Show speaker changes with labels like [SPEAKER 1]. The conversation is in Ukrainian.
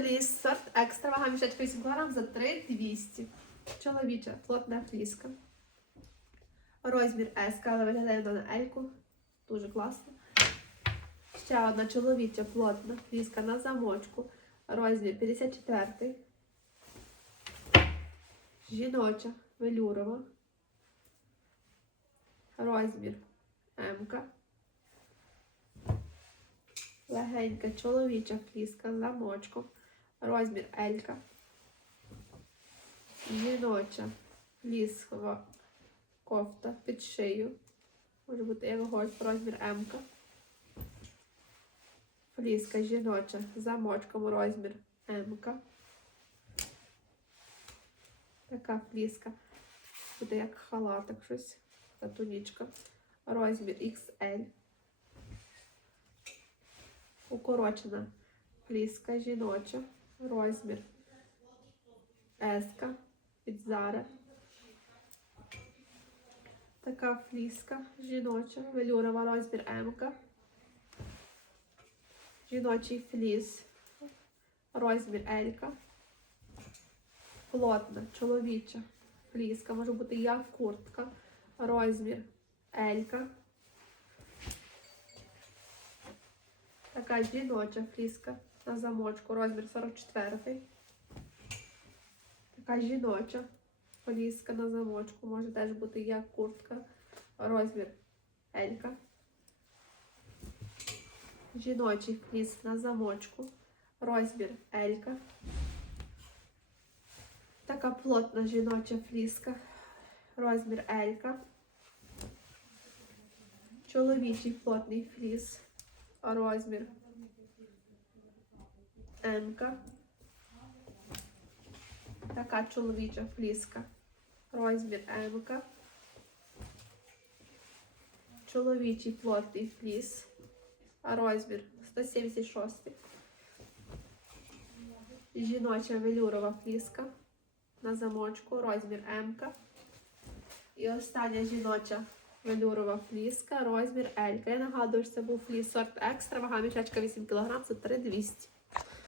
[SPEAKER 1] Фліс сорт екстра, вага мішечка 8 кг за 3200. Чоловіча, плотна фліска. Розмір S, але виглядає на Ельку. Дуже класно. Ще одна чоловіча плотна фліска на замочку. Розмір 54. Жіноча, велюрова. Розмір М. Легенька чоловіча фліска з замочком. Розмір L. Жіноча фліскова кофта під шию. Може бути як гольф, розмір М. Фліска жіноча замочком розмір М. Така фліска. Буде як халатик щось. Та тунічка. Розмір XL. Укорочена фліска жіноча. Розмір S від Zara. Така фліска жіноча. Велюрова розмір М. Жіночий фліс. Розмір L. Плотна, чоловіча фліска. Може бути як куртка. Розмір L. Така жіноча фліска на замочку, розмір 44. Така жіноча фліска на замочку, може теж бути як куртка, розмір L. Жіночий фліс на замочку, розмір L. Така плотна жіноча фліска, розмір L. Чоловічий плотний фліс, розмір М. Така чоловіча фліска. Розмір М. Чоловічий плотний фліс. Розмір 176. Жіноча велюрова фліска на замочку. Розмір М. І остання жіноча велюрова фліска. Розмір L. Я нагадую, що це був фліс сорт екстра. Вага мішечка 8 кг. Це 3200.